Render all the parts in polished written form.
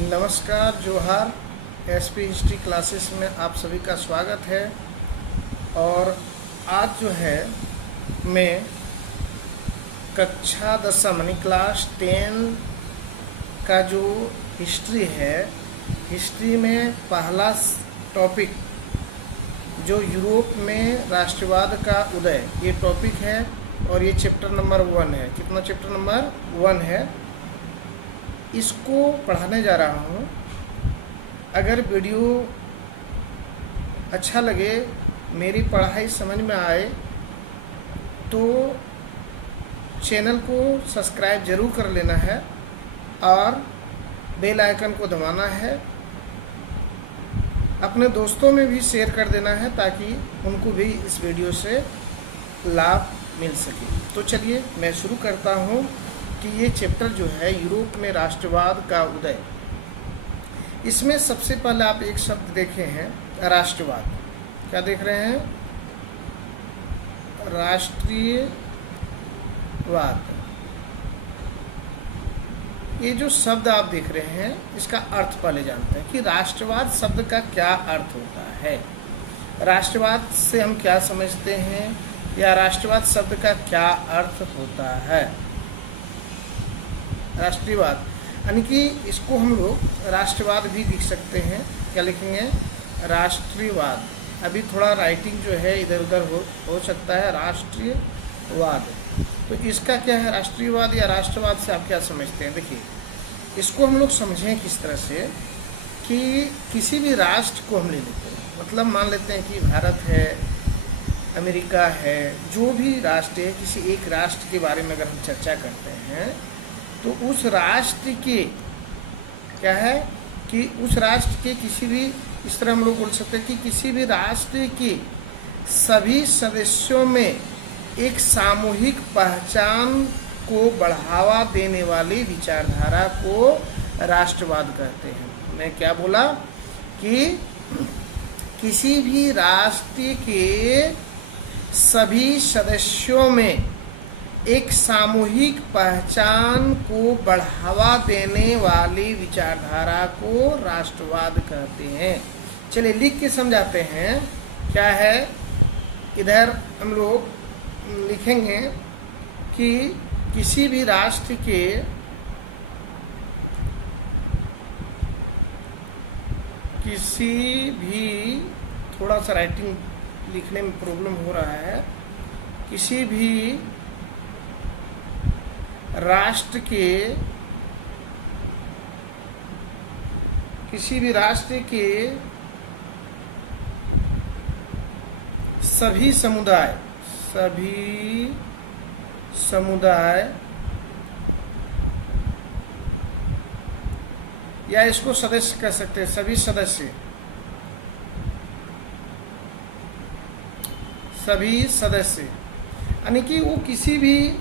नमस्कार, जोहार। SP history classes में आप सभी का स्वागत है। और आज जो है मैं कक्षा 10 यानी क्लास 10 का जो हिस्ट्री है, हिस्ट्री में पहला टॉपिक जो यूरोप में राष्ट्रवाद का उदय, ये टॉपिक है और ये चैप्टर नंबर 1 है। कितना चैप्टर नंबर 1 है, इसको पढ़ाने जा रहा हूँ। अगर वीडियो अच्छा लगे, मेरी पढ़ाई समझ में आए तो चैनल को सब्सक्राइब ज़रूर कर लेना है और बेल आइकन को दबाना है। अपने दोस्तों में भी शेयर कर देना है ताकि उनको भी इस वीडियो से लाभ मिल सके। तो चलिए मैं शुरू करता हूँ कि ये चैप्टर जो है यूरोप में राष्ट्रवाद का उदय। इसमें सबसे पहले आप एक शब्द देखे हैं, राष्ट्रवाद। क्या देख रहे हैं? राष्ट्रीयवाद। ये जो शब्द आप देख रहे हैं, इसका अर्थ पहले जानते हैं कि राष्ट्रवाद शब्द का क्या अर्थ होता है। राष्ट्रवाद से हम क्या समझते हैं या राष्ट्रवाद शब्द का क्या अर्थ होता है। राष्ट्रीयवाद यानी कि इसको हम लोग राष्ट्रवाद भी लिख सकते हैं। क्या लिखेंगे? राष्ट्रीयवाद। अभी थोड़ा राइटिंग जो है इधर उधर हो सकता है। राष्ट्रीयवाद, तो इसका क्या है? राष्ट्रीयवाद या राष्ट्रवाद से आप क्या समझते हैं? देखिए, इसको हम लोग समझें किस तरह से कि किसी भी राष्ट्र को हम ले लेते हैं। मतलब मान लेते हैं कि भारत है, अमेरिका है, जो भी राष्ट्र है, किसी एक राष्ट्र के बारे में अगर हम चर्चा करते हैं तो उस राष्ट्र के क्या है कि उस राष्ट्र के किसी भी, इस तरह हम लोग बोल सकते हैं कि किसी भी राष्ट्र के सभी सदस्यों में एक सामूहिक पहचान को बढ़ावा देने वाली विचारधारा को राष्ट्रवाद कहते हैं। मैं क्या बोला कि किसी भी राष्ट्र के सभी सदस्यों में एक सामूहिक पहचान को बढ़ावा देने वाली विचारधारा को राष्ट्रवाद कहते हैं। चलिए लिख के समझाते हैं क्या है। इधर हम लोग लिखेंगे कि किसी भी राष्ट्र के किसी भी, थोड़ा सा राइटिंग लिखने में प्रॉब्लम हो रहा है, किसी भी राष्ट्र के सभी समुदाय या इसको सदस्य कह सकते हैं, सभी सदस्य यानी कि वो किसी भी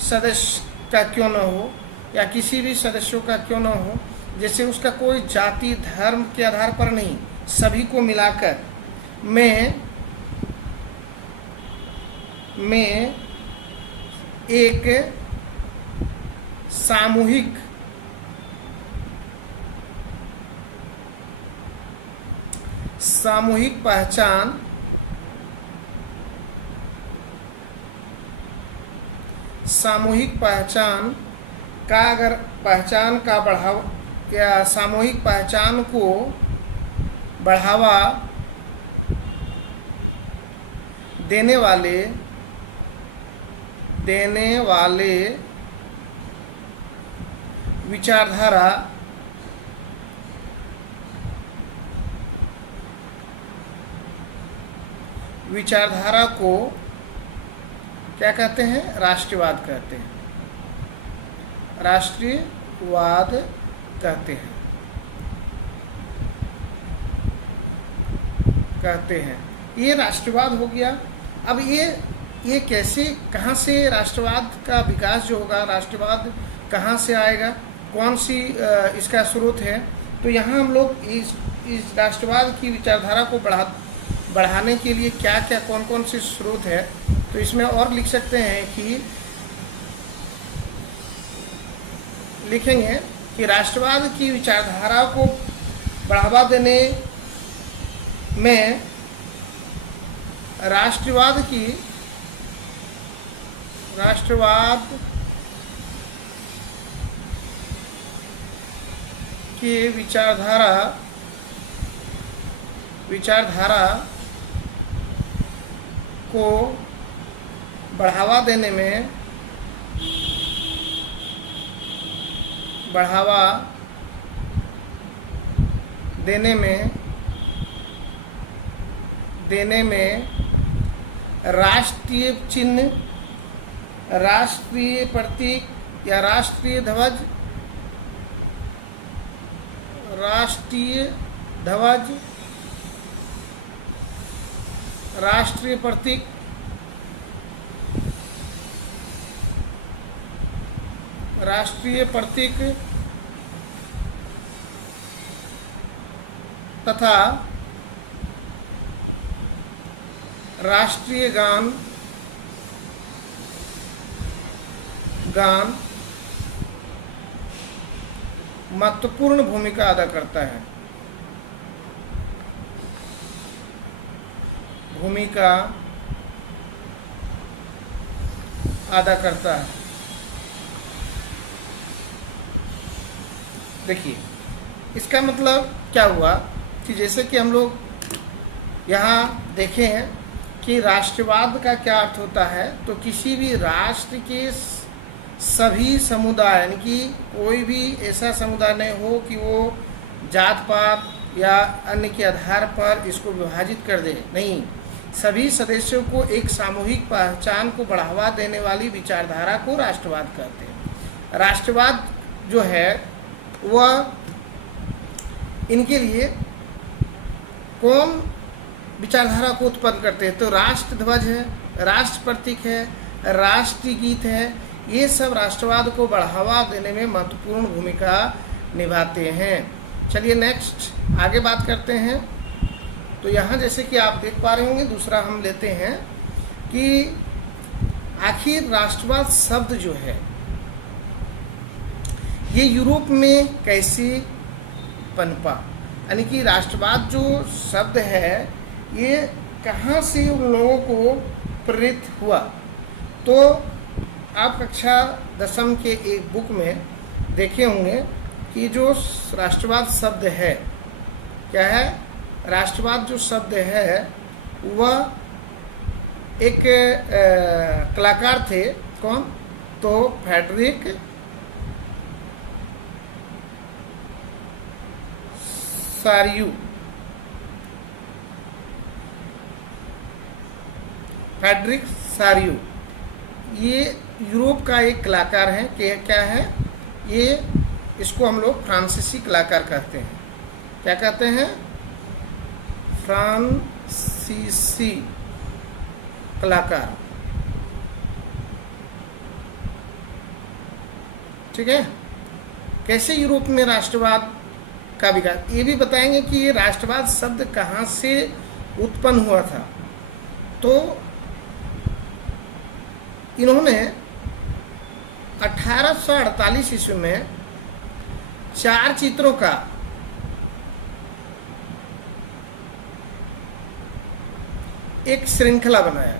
सदस्य का क्यों न हो या किसी भी सदस्यों का क्यों न हो, जैसे उसका कोई जाति धर्म के आधार पर नहीं, सभी को मिलाकर मैं एक सामूहिक पहचान का, अगर पहचान का बढ़ावा या सामूहिक पहचान को बढ़ावा देने वाले विचारधारा को क्या कहते हैं? राष्ट्रवाद कहते हैं। राष्ट्रीयवाद कहते हैं। ये राष्ट्रवाद हो गया। अब ये कैसे, कहाँ से राष्ट्रवाद का विकास जो होगा, राष्ट्रवाद कहाँ से आएगा, कौन सी इसका स्रोत है। तो यहाँ हम लोग इस राष्ट्रवाद की विचारधारा को बढ़ाने के लिए क्या क्या, कौन कौन से स्रोत है, तो इसमें और लिख सकते हैं कि लिखेंगे कि राष्ट्रवाद की विचारधारा को बढ़ावा देने में राष्ट्रवाद की विचारधारा को बढ़ावा देने में राष्ट्रीय चिन्ह, राष्ट्रीय प्रतीक या राष्ट्रीय ध्वज, राष्ट्रीय प्रतीक तथा राष्ट्रीय गान महत्वपूर्ण भूमिका अदा करता है। देखिए, इसका मतलब क्या हुआ कि जैसे कि हम लोग यहाँ देखे हैं कि राष्ट्रवाद का क्या अर्थ होता है, तो किसी भी राष्ट्र के सभी समुदाय, यानी कि कोई भी ऐसा समुदाय नहीं हो कि वो जात पात या अन्य के आधार पर इसको विभाजित कर दे, नहीं, सभी सदस्यों को एक सामूहिक पहचान को बढ़ावा देने वाली विचारधारा को राष्ट्रवाद कहते हैं। राष्ट्रवाद जो है वह इनके लिए कौन विचारधारा को उत्पन्न करते हैं, तो राष्ट्र ध्वज है, राष्ट्र प्रतीक है, राष्ट्रीय गीत है, ये सब राष्ट्रवाद को बढ़ावा देने में महत्वपूर्ण भूमिका निभाते हैं। चलिए नेक्स्ट आगे बात करते हैं। तो यहाँ जैसे कि आप देख पा रहे होंगे, दूसरा हम लेते हैं कि आखिर राष्ट्रवाद शब्द जो है ये यूरोप में कैसे पनपा, यानी कि राष्ट्रवाद जो शब्द है ये कहाँ से उन लोगों को प्रेरित हुआ। तो आप कक्षा 10वीं के एक बुक में देखे होंगे कि जो राष्ट्रवाद शब्द है क्या है, राष्ट्रवाद जो शब्द है वह एक कलाकार थे, कौन, तो फ्रेडरिक सारियू, ये यूरोप का एक कलाकार है। क्या है ये, इसको हम लोग फ्रांसीसी कलाकार कहते हैं। क्या कहते हैं, फ्रांसीसी कलाकार, ठीक है। कैसे यूरोप में राष्ट्रवाद का विकास, ये भी बताएंगे कि ये राष्ट्रवाद शब्द कहाँ से उत्पन्न हुआ था। तो इन्होंने 1848 ईस्वी में 4 चित्रों का एक श्रृंखला बनाया।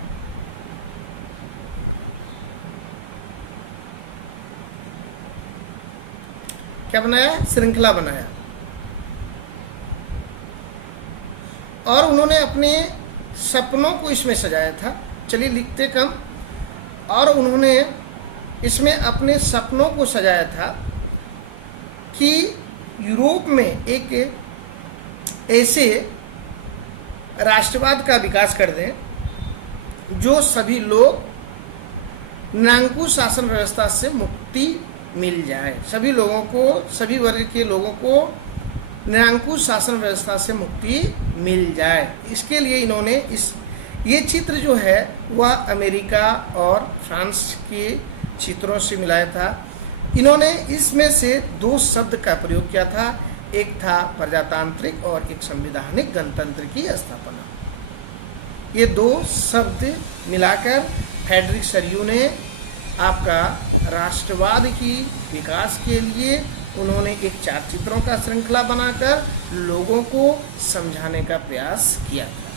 क्या बनाया, श्रृंखला बनाया, और उन्होंने अपने सपनों को इसमें सजाया था। चलिए लिखते कम, और उन्होंने इसमें अपने सपनों को सजाया था कि यूरोप में एक ऐसे राष्ट्रवाद का विकास कर दें जो सभी लोग निरंकुश शासन व्यवस्था से मुक्ति मिल जाए, सभी लोगों को, सभी वर्ग के लोगों को निरंकुश शासन व्यवस्था से मुक्ति मिल जाए। इसके लिए इन्होंने ये चित्र जो है वह अमेरिका और फ्रांस के चित्रों से मिलाया था। इन्होंने इसमें से 2 शब्द का प्रयोग किया था, एक था प्रजातांत्रिक और एक संवैधानिक गणतंत्र की स्थापना। ये 2 शब्द मिलाकर फ्रेडरिक सारियू ने आपका राष्ट्रवाद की विकास के लिए उन्होंने एक 4 चित्रों का श्रृंखला बनाकर लोगों को समझाने का प्रयास किया था।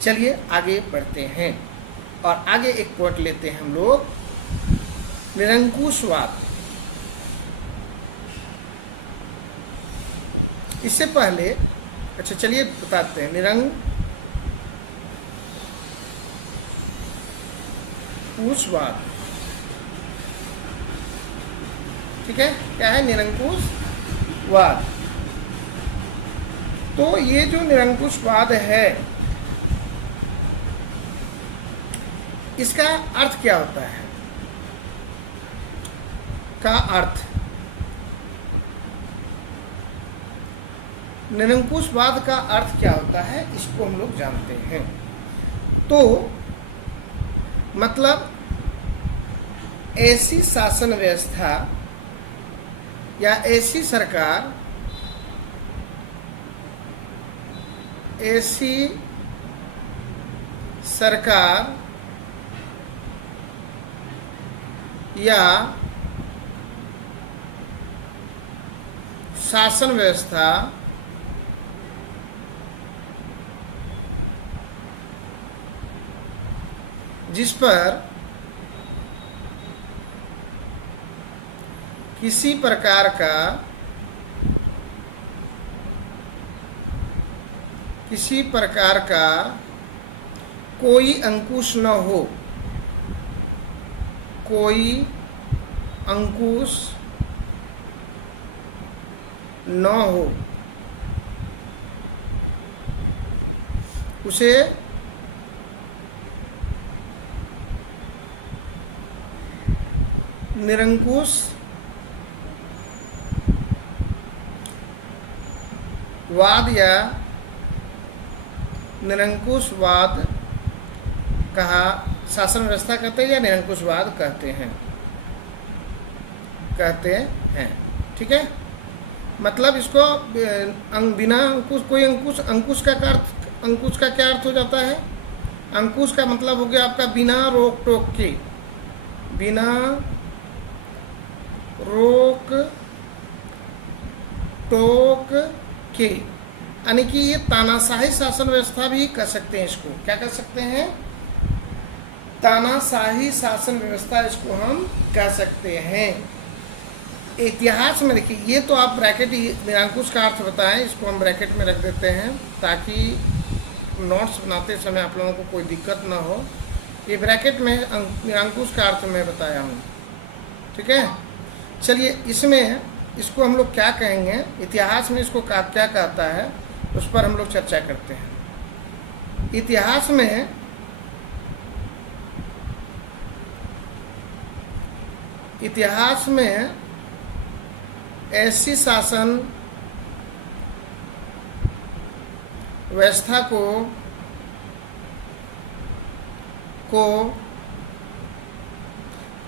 चलिए आगे बढ़ते हैं और आगे एक पॉइंट लेते हैं हम लोग, निरंकुशवाद। इससे पहले अच्छा चलिए बताते हैं निरंकुशवाद, ठीक है, क्या है निरंकुशवाद। तो ये जो निरंकुशवाद है इसका अर्थ क्या होता है, का अर्थ, निरंकुशवाद का अर्थ क्या होता है इसको हम लोग जानते हैं। तो मतलब ऐसी शासन व्यवस्था या ऐसी सरकार, या शासन व्यवस्था जिस पर किसी प्रकार का कोई अंकुश न हो, कोई अंकुश न हो, उसे निरंकुशवाद या निरंकुशवाद कहा, शासन व्यवस्था कहते हैं या निरंकुशवाद कहते हैं, ठीक है। मतलब इसको बिना अंकुश, कोई अंकुश का क्या अर्थ हो जाता है, अंकुश का मतलब हो गया आपका बिना रोक टोक के, यानी कि ये तानाशाही शासन व्यवस्था भी कह सकते हैं इसको, क्या कर सकते हैं, तानाशाही शासन व्यवस्था इसको हम कह सकते हैं। इतिहास में देखिए, ये तो आप ब्रैकेट, निरंकुश का अर्थ बताएं, इसको हम ब्रैकेट में रख देते हैं ताकि नोट्स बनाते समय आप लोगों को कोई दिक्कत ना हो। ये ब्रैकेट में निरंकुश का अर्थ मैं बताया हूँ, ठीक है। चलिए इसमें इसको हम लोग क्या कहेंगे, इतिहास में इसको क्या कहता है उस पर हम लोग चर्चा करते हैं। इतिहास में ऐसी शासन व्यवस्था को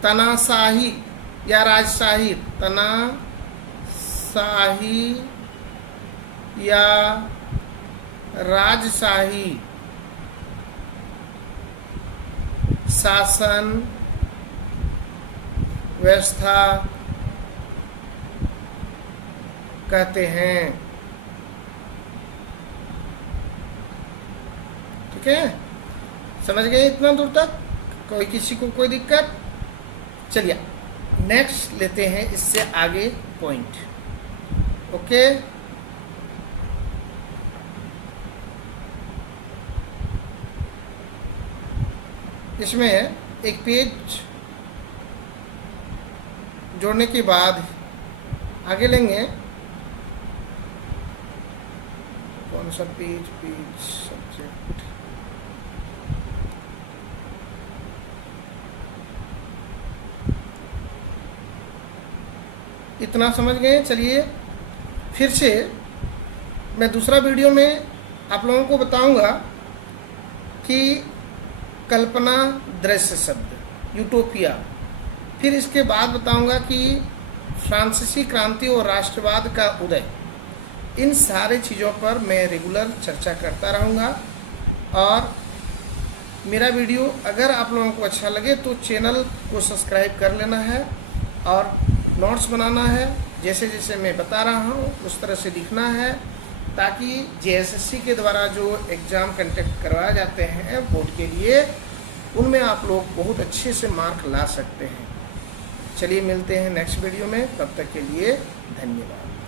तानाशाही या राजशाही, तानाशाही या राजशाही शासन व्यवस्था कहते हैं, ठीक है। समझ गए इतना दूर तक, कोई किसी को कोई दिक्कत। चलिए नेक्स्ट लेते हैं इससे आगे पॉइंट, ओके। इसमें एक पेज जोड़ने के बाद आगे लेंगे, कौन सा पेज सब्जेक्ट, इतना समझ गए। चलिए फिर से मैं दूसरा वीडियो में आप लोगों को बताऊंगा कि कल्पना दृश्य शब्द, यूटोपिया, फिर इसके बाद बताऊंगा कि फ्रांसीसी क्रांति और राष्ट्रवाद का उदय। इन सारे चीज़ों पर मैं रेगुलर चर्चा करता रहूँगा। और मेरा वीडियो अगर आप लोगों को अच्छा लगे तो चैनल को सब्सक्राइब कर लेना है और नोट्स बनाना है। जैसे जैसे मैं बता रहा हूँ उस तरह से लिखना है, ताकि JSSC के द्वारा जो एग्ज़ाम कंडक्ट करवाए जाते हैं बोर्ड के लिए, उनमें आप लोग बहुत अच्छे से मार्क ला सकते हैं। चलिए मिलते हैं नेक्स्ट वीडियो में, तब तक के लिए धन्यवाद।